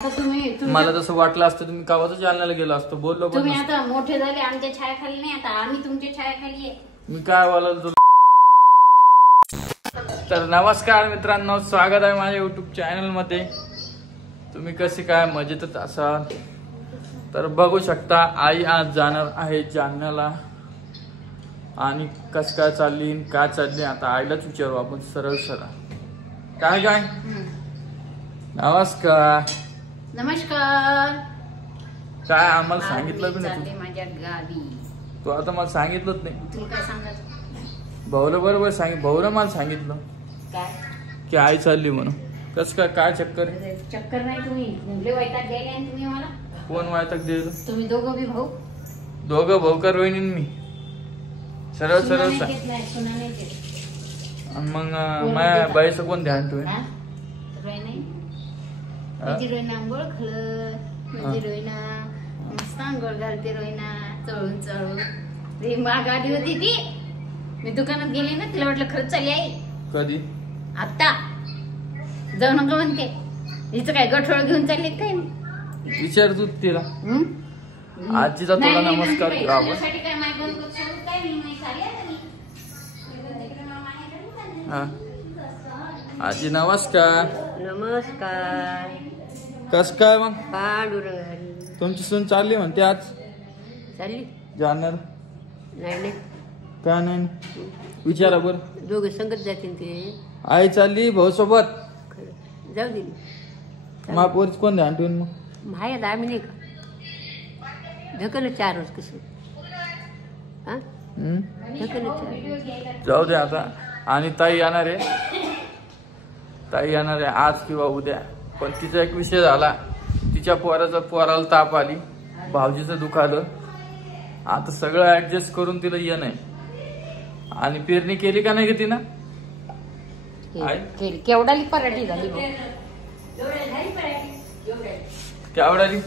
मला तसं वाटलं असतं तुम्ही गावाच्या जालन्याला गेलो असतो बोललो. तुम्ही आता मोठे झाले आमच्या छायाखाली नाही, आता आम्ही तुमच्या छायाखाली आहे. मी काय बोलायला तर नमस्कार मित्रांनो, स्वागत आहे माझ्या युट्यूब चॅनल मध्ये. तुम्ही कसे काय मजेतच असाल तर बघू शकता. आई आज जाणार आहे जालन्याला आणि कस काय चालली काय चालली आता आईलाच विचारू आपण सरळ सरळ. काय काय नमस्कार नमस्कार. काय आम्हाला सांगितलं बी नाही माझ्या गावी. तू आता मला सांगितलंच नाही. तुला काय सांगायचं? भाऊला बरोबर भाऊला मला सांगितलं काय की आई चालली म्हणून. कस काय काय चक्कर चक्कर नाही, तुम्ही म्हणजे वैताग द्यायला आणि तुम्ही मला. कोण वैताग देईल? तुम्ही दोघं बी भाऊ. दोघं भाऊ कर वहिनी मी सरळ सरळ सांग. आणि मग माझ्या बाईचं कोण ध्यान ठेवेल? माझी रोहिणा आंघोळ घाल, माझी रोहिणा मस्त आंघोळ घालते. रोहिणा चळून चळून ती माग आली होती ती. मी दुकानात गेली ना, तिला वाटलं खरंच चालली आई. कधी? आता जाऊ नका म्हणते. हिचं काय गठोळ घेऊन चालले काय? विचार तू तिला. आजीचा तुला नमस्कार आजी नमस्कार. नमस्कार. कस काय मग पांडुरंग तुमची सून चालली म्हणते आज चालली जाणार? नाही काय नाही विचारा बर. दोघे संगत जातील ते. आई चालली भाऊ सोबत. जाऊ दे. महापौरच कोण ध्यान ठेवून मग? माया आम्ही नाही का ढकल 4 रोज कसं ढकल 4. जाऊ दे आता. आणि ताई येणार आहे. ताई येणार आहे आज किंवा उद्या. पण तिचा एक विषय झाला. तिच्या पोराला ताप आली, भाऊजीचं दुखालं. आता सगळं ऍडजस्ट करून तिला येणं आहे. आणि पेरणी केली का नाही ग तिनं? केवढाली पराठी झाली केवढाली.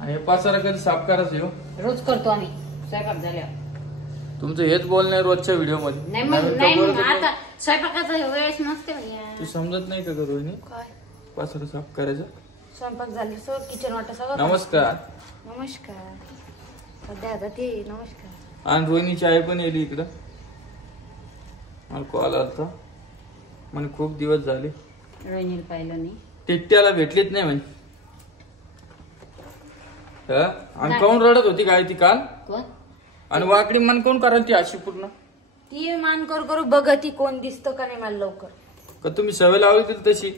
आणि पसारा कधी साफ करायचं हो? रोज करतो आम्ही स्वयंपाक झाल्यावर. तुमचं हेच बोलणं आहे रोजच्या व्हिडिओ मध्ये. नाही आता स्वयंपाकाचा वेळच नसते. तू समजत नाही का रोहिणी? काय पसारा साफ करायचं? स्वयंपाक झाले सगळं किचन वाटा सगळं. नमस्कार. नमस्कार. सध्या जाते. नमस्कार. आणि रोहिणीची आई पण येली इकडं. मला कॉल आलता म्हणे खूप दिवस झाले रोहिणीला पाहिलं नाही. टिट्ट्याला भेटलीच नाही म्हणजे. आणि काऊन रडत होती काय ती काल? कोण? आणि वाकडी मन कोण करायला ती अशी पूर्ण? ती मान करू बघती कोण दिसतं का नाही मला लवकर. का तुम्ही सवय लावली तिला तशी?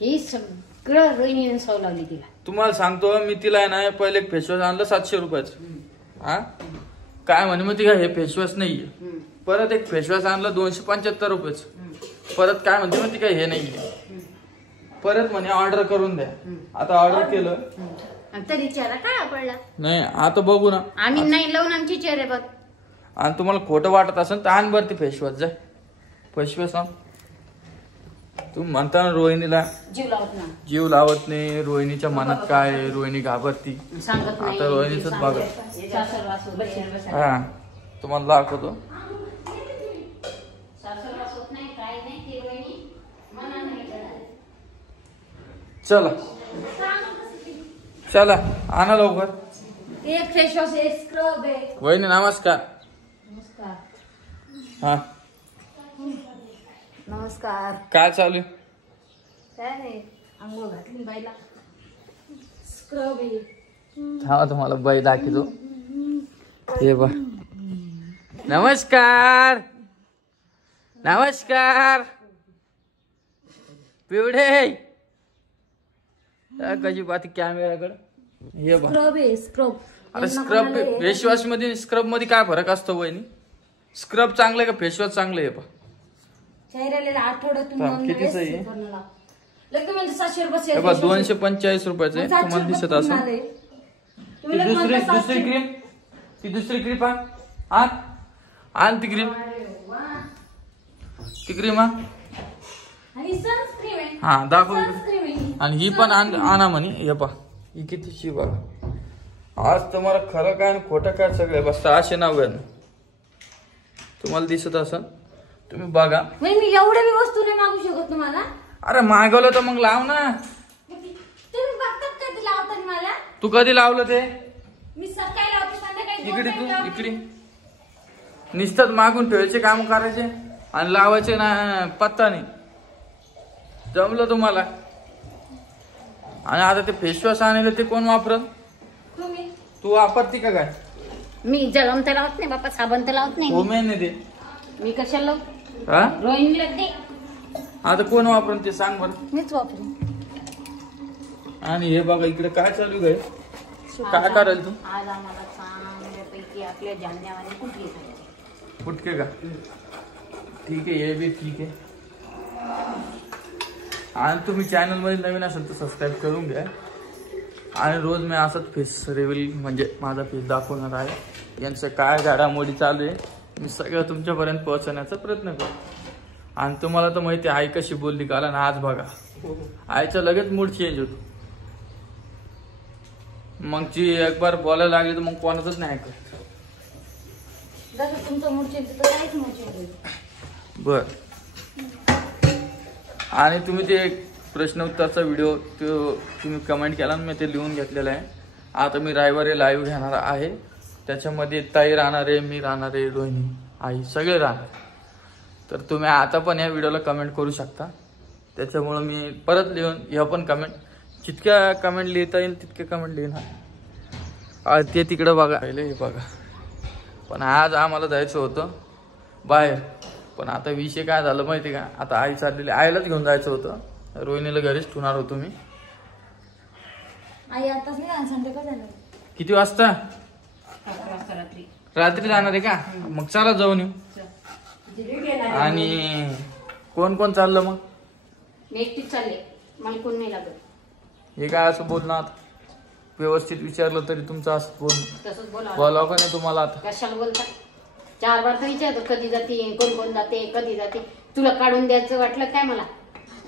ही सगळं रोहिणीने सवय लावली तिला. तुम्हाला सांगतो मी तिला आहे ना पहिले एक फेसवॉश आणलं 700 रुपयाचं. हा काय म्हणे मग ती काय हे फेसवॉश नाहीये. परत एक फेसवॉश आणलं 275 रुपयाचं. परत काय म्हणते मग ती काय हे नाहीये. परत म्हणे ऑर्डर करून द्या. आता ऑर्डर केलं तरी चेहरा काय पडला नाही. आता बघू ना आम्ही नाही लावून आमचे चेहरे बघ. आणि तुम्हाला खोटं वाटत असेल तर आण बरं ती फेसवॉश. जाय फेसवॉश आण. तुम्ही म्हणता ना रोहिणीला जीव लावत नाही. रोहिणीच्या मनात काय आहे? रोहिणी घाबरती. आता रोहिणीच बघत. हा तुम्हाला दाखवतो. चला चला आणा लवकर. एक फेसवॉश आहे, स्क्रब आहे. वहिनी नमस्कार. नमस्कार. हा नमस्कार. काय चालू आहे? काय नाही आंघोळ घातली बाईला. स्क्रब आहे. हा तुम्हाला बाई दाखवतो. हे बा. नमस्कार नमस्कार. पिवडे कशी पाहते कॅमेराकडे. हे बा स्क्रब आहे. स्क्रब. अरे स्क्रब फेसवॉश मध्ये स्क्रब मध्ये काय फरक असतो वहिनी? स्क्रब चांगलं का फेसवॉश चांगलं आहे? चेहऱ्याला आठवड्यातून कितीच आहे? 700 रुपये. 245 रुपयाचं आहे. तुम्हाला दिसत असं. दुसरी क्रीम ती दुसरी क्रीम आण ती क्रीम. ती क्रीम हा दाखव. आणि ही पण आणा म्हणे. हे पा ही कितीची बघा. आज तुम्हाला खरं काय खोटं काय सगळं बस 699 तुम्हाला दिसत असेल. तुम्ही बघा. मी एवढे बी वस्तू नाही मागू शकत तुम्हाला. अरे मागवलं तर मग लाव ना. तुम्ही बघतात कधी लावतात मला. तू कधी लावलं ते? मी सकाळी लावते संध्याकाळी. इकडे तू इकडे निसतात मागून ठेवायचे काम करायचे आणि लावायचे ना पत्ता नाही. जमलं तुम्हाला. आणि आता ते फेसवॉश आणले ते कोण वापरत? तुम्ही. तू वापरती का काय? मी जलम तर लावत नाही बापा. साबण तर लावत नाही. होमेन ते मी कशाला लावू? हा रोहिणीला दे. आता कोण वापरून ते सांग बरं. मीच वापरू. आणि हे बघा इकडे काय चालू आहे. काय करायला तू? आज आम्हाला चांगल्यापैकी आपल्या जालन्यावाले कुठली खायची. फुटके का? ठीक आहे, हे बी ठीक आहे. आणि तुम्ही चॅनल मध्ये नवीन असेल तर सबस्क्राईब करून घ्या. आणि रोज मी असंच फेस रिव्हील म्हणजे माझा फेस दाखवणार आहे. यांचं काय घडामोडी चालू आहे मी सगळं तुमच्यापर्यंत पोहोचवण्याचा प्रयत्न करतो. आणि तुम्हाला तर माहिती आहे आई कशी बोलली काल. आणि आज बघा आईचा लगेच मूड चेंज होतो. मग ती एक बार बोलायला लागली तर मग कोणाचंच नाही ऐकत. तुमचं मूड चेंज तर काहीच मूड चेंज. बर. आणि तुम्ही ते प्रश्न उत्तरचा व्हिडिओ तो तुम्ही कमेंट केला मी ते लिहून घेतलेला आहे. आता मी रविवारी लाईव्ह घेणार आहे. त्याच्यामध्ये ताई राहणार आहे, मी राहणार आहे, रोहिणी, आई सगळे राहणार. तर तुम्ही आता पण या व्हिडिओला कमेंट करू शकता. त्याच्यामुळं मी परत लिहून ह्या पण कमेंट जितक्या कमेंट लिहिता येईल तितके कमेंट लिहिणार. ते तिकडं बघा पहिले हे बघा. पण आज आम्हाला जायचं होतं बाहेर. पण आता विषय काय झालं माहिती का. आता आई चाललेली. आईलाच घेऊन जायचं होतं. रोहिणीला घरीच ठेवणार होतो मी. आई आताच नाही संडे का झालं. किती वाजता? 11 वाजता रात्री. रात्री जाणार आहे का? मग चला जाऊन येऊ. आणि कोण कोण चाललं मग? मी एकटीच चालले. मला कोण नाही लागत. हे काय असं बोलणार. व्यवस्थित विचारलं तरी तुमचं असं तसंच बोलावं का नाही तुम्हाला? आता कशाला बोलता. 4 बार तर विचारतो कधी जाते, कोण कोण जाते, कधी जाते. तुला काढून द्यायचं वाटलं काय मला?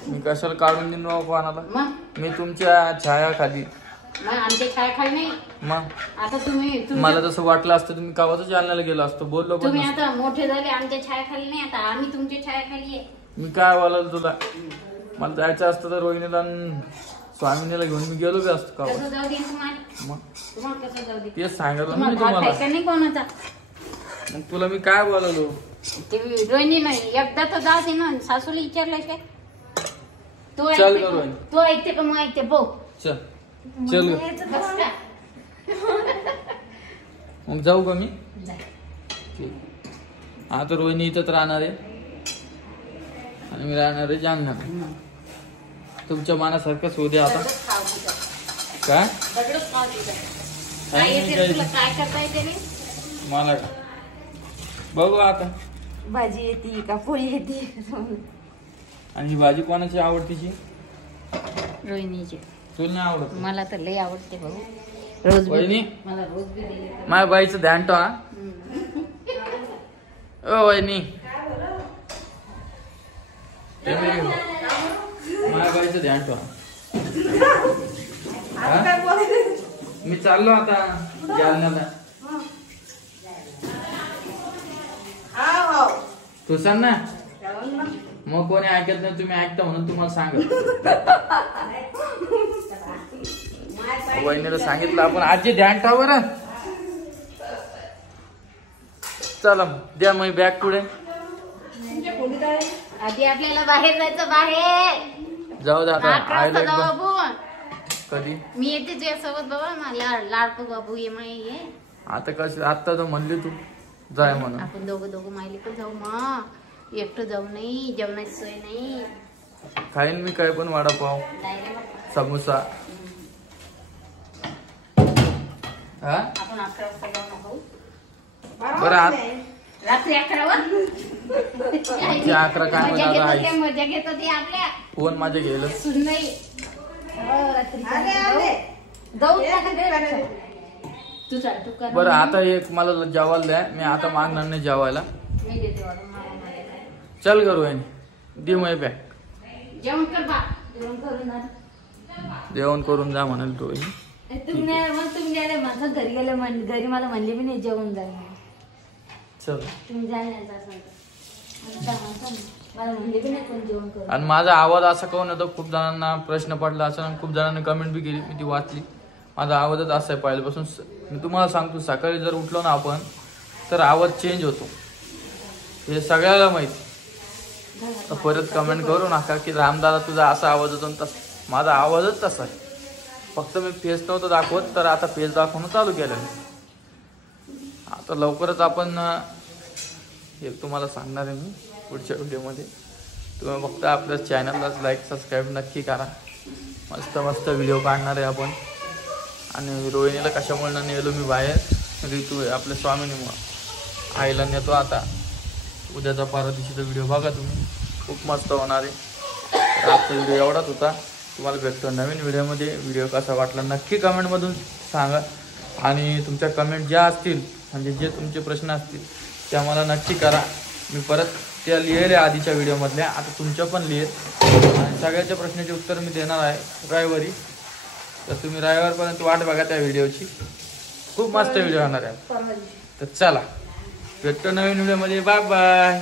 मी कशाला काढून देईन कोणाला? मग मी तुमच्या छायाखाली. मग आमच्या छायाखाली नाही. मग आता तुम्ही मला जसं वाटलं असतं तुम्ही गावातच जालन्याला गेलो असतो. बोललो पण तुम्ही आता मोठे झाले. आमच्या छायाखाली नाही. आता आम्ही तुमच्या छायाखाली आहे. मी काय बोलाल तुला. मला जायचं असतं तर रोहिणीला आणि स्वामिनीला घेऊन मी गेलो बी असतो कसं गावात. जाऊ दे तुम्हाला. मग तुम्हाला कसं जाऊ दे. तेच सांगितलं ना तुम्हाला मी भाग तुम्हाला. खायचा नाही कोणाचा. मग तुला मी काय बोलालो. ते रोहिणी नाही. एकदा तर जाऊ दे ना. सासूला विचारलं काय. तो चल ऐकते ग रोहिणी. तो ऐकते का मग ऐकते बघ. चल चल ग. बस का? मग जाऊ का मी? जा. ठीक. आता रोहिणी इथंच राहणार आहे आणि मी राहणार आहे जालन्यात. तुमच्या मनासारखंच होऊ दे आता. दगडच खाऊ तुझा. काय दगडच खाऊ तुझा. काय काय नाही, येते काय तुला नाही. काय करता येते रे. मला बघू आता. भाजी येते का पोळी येते. आणि ही भाजी कोणाची आवडतीची? रोहिणीची. तुला नाही आवडत? मला तर लय आवडते भाऊ. रोज वहिनी? मला रोज बी दिली तर. माझ्या बाईचं ध्यान ठेवा. ओ वहिनी माझ्या बाईचं ध्यान ठेवा. मी चाललो आता जालन्याला. तू सांग ना. मग कोणी ऐकत नाही. तुम्ही ऐकता म्हणून तुम्हाला सांगत. वहिनीला सांगितलं आपण. आजी ध्यान ठेवा बरं. चला द्या मग बॅग पुढे. आधी आपल्याला बाहेर जायचं. बाहेर जाऊ दे आता. 8 आईला वाजता जाऊ एकदा आपण. कधी मी येते तुझ्यासोबत बाबा. मला लाडको बाबू ये माई ये. आता कसं. आता तर म्हणली तू जाय म्हणून. आपण दोघं माहिली पण जाऊ. मग एकटं जाऊ नाही. जेवणाची सोय नाही. खाईन मी काय पण. वडापाव, नाही रे बाबा. समोसा. हा आपण 11 वाजता जाऊ नको. बरं आत रात्री 11 वर. 11 काय मजा म्हणाला घेत आई. होती. मजा घेत होती आपल्या. कोण माझे गेलं? सुन नाही. रात्री जाऊ. तू चाल. तू कर. बरं आता एक मला जेवायला द्या. मी आता मागणार नाही जेवायला. मी देते वाढून. मला चल करू वहिनी. दे मग बॅग. जेवण कर बा. जेवण करून जा. जेवण करून जा म्हणाल तू वहिनी. तुम्ही नाही माझं घरी गेलं. घरी मला म्हणले मी नाही जेवण जाईल. चल तुम्ही जाण्याचा सांगता. मला म्हणले बी नाही कोण जेवण कर. आणि माझा आवाज असा काऊन येतो, खूप जणांना प्रश्न पडला असं आणि खूप जणांनी कमेंट बी केली, मी ती वाचली. माझा आवाजच असा आहे पहिल्यापासून. मी तुम्हाला सांगतो, सकाळी जर उठलो ना आपण तर आवाज चेंज होतो, हे सगळ्याला माहिती. तर परत कमेंट करू नका की रामदादा तुझा असा आवाज होतो आणि तसा. माझा आवाजच तसा आहे, फक्त मी फेस नव्हतं दाखवत, तर आता फेस दाखवणं चालू केलं. आता लवकरच आपण हे तुम्हाला सांगणार आहे मी पुढच्या व्हिडिओमध्ये. तुम्ही फक्त आपल्या चॅनललाच लाईक सबस्क्राईब नक्की करा. मस्त मस्त व्हिडिओ काढणार आहे आपण. आणि रोहिणीला कशामुळे नेलो मी बाहेर, ऋतू आपल्या स्वामिनीमुळं. आईला नेतो आता. उद्याचा परवा दिवशीचा व्हिडिओ बघा तुम्ही, खूप मस्त होणार आहे. तर आजचा व्हिडिओ एवढाच होता. तुम्हाला भेटतो नवीन व्हिडिओमध्ये. व्हिडिओ कसा वाटला नक्की कमेंटमधून सांगा. आणि तुमच्या कमेंट ज्या असतील, म्हणजे जे तुमचे प्रश्न असतील त्या मला नक्की करा. मी परत त्या लिहिले आधीच्या व्हिडिओमधल्या, आता तुमच्या पण लिहित. आणि सगळ्याच्या प्रश्नाचे उत्तर मी देणार आहे रविवारी. तर तुम्ही रविवारपर्यंत वाट बघा त्या व्हिडिओची. खूप मस्त व्हिडिओ होणार आहे. तर चला भेटतो नवीन व्हिडिओमध्ये. Bye bye.